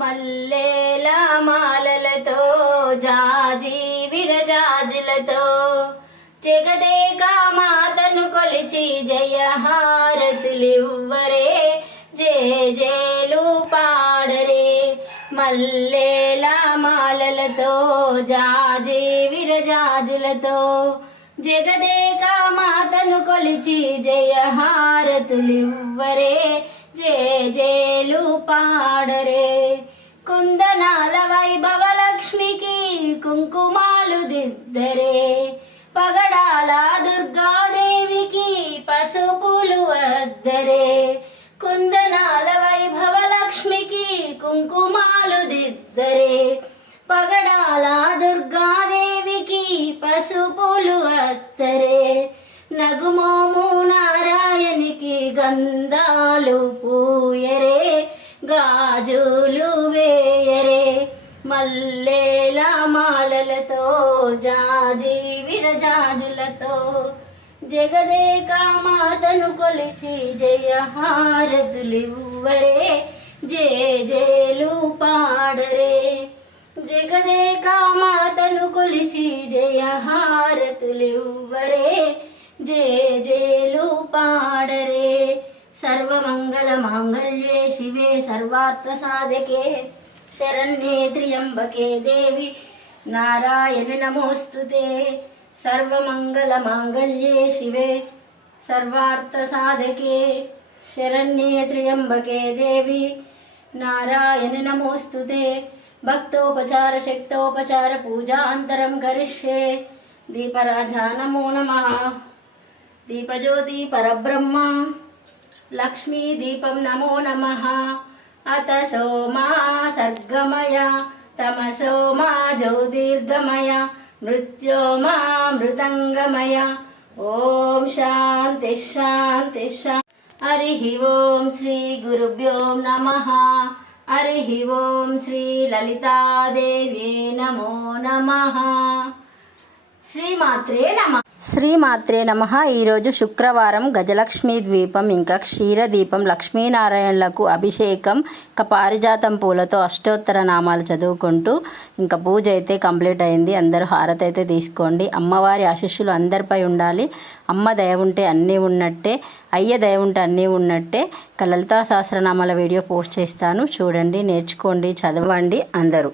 మల్లేల మాలలతో జాజి విరజాజులతో జగదేక మాతను కొలిచి జయహారతులివ్వరే జేజేలు పాడరే. మల్లేల మాలలతో జాజి విరజాజులతో జగదేక మాతను కొలిచి జయహారతులివ్వరే జేజేలు పాడరే. కుందనాల వైభవ లక్ష్మికి కుంకుమాలు దిద్దరే, పగడాల దుర్గాదేవికి పసుపులు అద్దరే. కుందనాల వైభవ లక్ష్మికి కుంకుమాలు దిద్దరే, పగడాల దుర్గాదేవికి పసుపులు అద్దరే. నగుమోము నారాయణికి గంధాలు పూయరే, గాజులు వేయరే. మల్లేల మాలలతో జాజి విరజాజులతో జగదేక మాతను కొలిచి జయహారతులివ్వరే జేజేలు పాడరే. జగదేక మాతను కొలిచి జయహారతులివ్వరే జేజేలు పాడరే. సర్వమంగళ మాంగళ్యే శివే సర్వార్థ సాధకే శరణ్యే త్ర్యంబకే దేవి నారాయణి నమోస్తుతే. సర్వమంగళ మాంగళ్యే శివే సర్వార్థ సాధకే శరణ్యే త్ర్యంబకే దేవి నారాయణి నమోస్తుతే. భక్తోపచార శక్తోపచార పూజాంతరం కరిష్యే. దీపరాజా నమో నమః. దీపజ్యోతి పరబ్రహ్మ లక్ష్మీ దీపం నమో నమః. అత సోమా సర్గమయ తమసోమా జ్యోతిర్గమయ మృత్యోమా మృతంగమయ. ఓం శాంతి శాంతి శాంతి. హరి ఓం శ్రీ గురుభ్యో నమః. హరి ఓం శ్రీ లలితాదేవి నమో నమః. శ్రీమాత్రే నమః. శ్రీమాత్రే నమః. ఈరోజు శుక్రవారం గజలక్ష్మీ ద్వీపం ఇంకా క్షీరదీపం లక్ష్మీనారాయణలకు అభిషేకం ఇంకా పారిజాతం పూలతో అష్టోత్తర నామాలు చదువుకుంటూ ఇంకా పూజ అయితే కంప్లీట్ అయింది. అందరూ హారతి అయితే తీసుకోండి. అమ్మవారి ఆశీస్సులు అందరిపై ఉండాలి. అమ్మ దయ ఉంటే అన్నీ ఉన్నట్టే, అయ్య దయ ఉంటే అన్నీ ఉన్నట్టే. లలితా సహస్రనామాల వీడియో పోస్ట్ చేస్తాను, చూడండి, నేర్చుకోండి, చదవండి అందరూ.